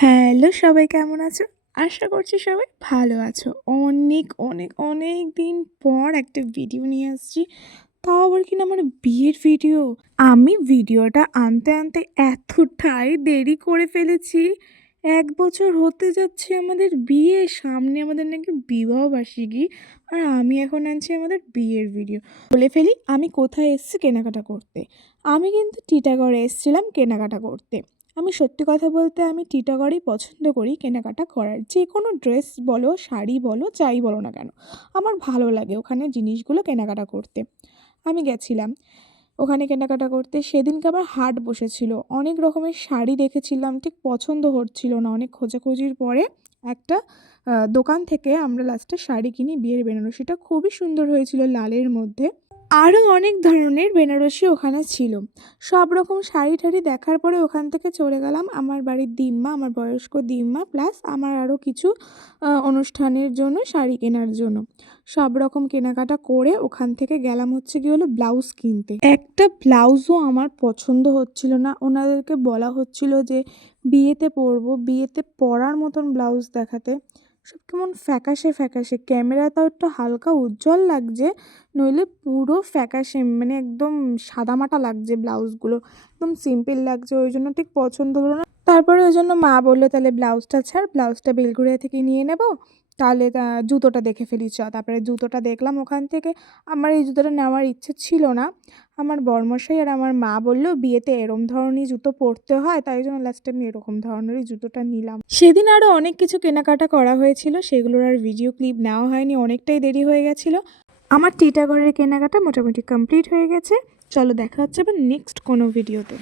Hello সবাই, কেমন আছো? আশা করছি সবাই ভালো আছো। অনেক অনেক অনেক দিন পর একটা ভিডিও নিয়ে আসছি, তাও আবার কিনা আমার বিয়ের ভিডিও। আমি ভিডিওটা আনতে আনতে এতটাই দেরি করে ফেলেছি। 1 বছর হতে যাচ্ছে আমাদের বিয়ে, সামনে আমাদের নাকি বিবাহবার্ষিকী, আর আমি এখন আনছি আমাদের বিয়ের ভিডিও। বলে ফেলি আমি কোথায় এসেছি কেনাকাটা করতে। আমি কিন্তু টিটাগড়ে এসেছিলাম কেনাকাটা করতে। আমি সত্যি কথা বলতে আমি টিটাগড়েই পছন্দ করি কেনাকাটা করার। যে কোনো ড্রেস বলো, শাড়ি বলো, যাই বলো না কেন, আমার ভালো লাগে ওখানে জিনিসগুলো কেনাকাটা করতে। আমি গেছিলাম ওখানে কেনাকাটা করতে। সেদিনকে আবার হাট বসেছিল, অনেক রকমের শাড়ি দেখেছিলাম, ঠিক পছন্দ হচ্ছিল না। অনেক খোঁজাখুঁজির পরে একটা দোকান থেকে আমরা লাস্টে শাড়ি কিনি, বিয়ের বেনারসিটা খুবই সুন্দর হয়েছিল লালের মধ্যে। আরও অনেক ধরনের বেনারসি ওখানে ছিল। সব রকম শাড়ি ঠাড়ি দেখার পরে ওখান থেকে চলে গেলাম আমার বাড়ির দিম্মা, আমার বয়স্ক দিম্মা, প্লাস আমার আরও কিছু অনুষ্ঠানের জন্য শাড়ি কেনার জন্য। সব রকম কেনাকাটা করে ওখান থেকে গেলাম হচ্ছে কি হলো ব্লাউজ কিনতে। একটা ব্লাউজও আমার পছন্দ হচ্ছিল না। ওনাদেরকে বলা হচ্ছিল যে বিয়েতে পরবো, বিয়েতে পরার মতন ব্লাউজ দেখাতে। সব কেমন ফ্যাকাশে ফ্যাকাশে, ক্যামেরাতেও একটু হালকা উজ্জ্বল লাগছে, নইলে পুরো ফ্যাকাশে, মানে একদম সাদামাটা লাগছে ব্লাউজগুলো, একদম সিম্পল লাগছে। ওই জন্য ঠিক পছন্দ হলো না। তারপরে ওই জন্য মা বললো তাহলে ব্লাউজটা ছাড়, ব্লাউজটা বেলঘরিয়া থেকে নিয়ে নেব, তাহলে জুতোটা দেখে ফেলি চ। তারপরে জুতোটা দেখলাম ওখান থেকে। আমার এই জুতোটা নেওয়ার ইচ্ছে ছিল না। আমার বরমশাই আর আমার মা বললো বিয়েতে এরম ধরনের জুতো পরতে হয়, তাই জন্য লাস্টে আমি এরকম ধরনেরই জুতোটা নিলাম। সেদিন আরও অনেক কিছু কেনাকাটা করা হয়েছিল, সেগুলোর আর ভিডিও ক্লিপ নেওয়া হয়নি, অনেকটাই দেরি হয়ে গেছিলো। আমার টিটাগড়ের কেনাকাটা মোটামুটি কমপ্লিট হয়ে গেছে। চলো দেখা হচ্ছে আবার নেক্সট কোনো ভিডিওতে।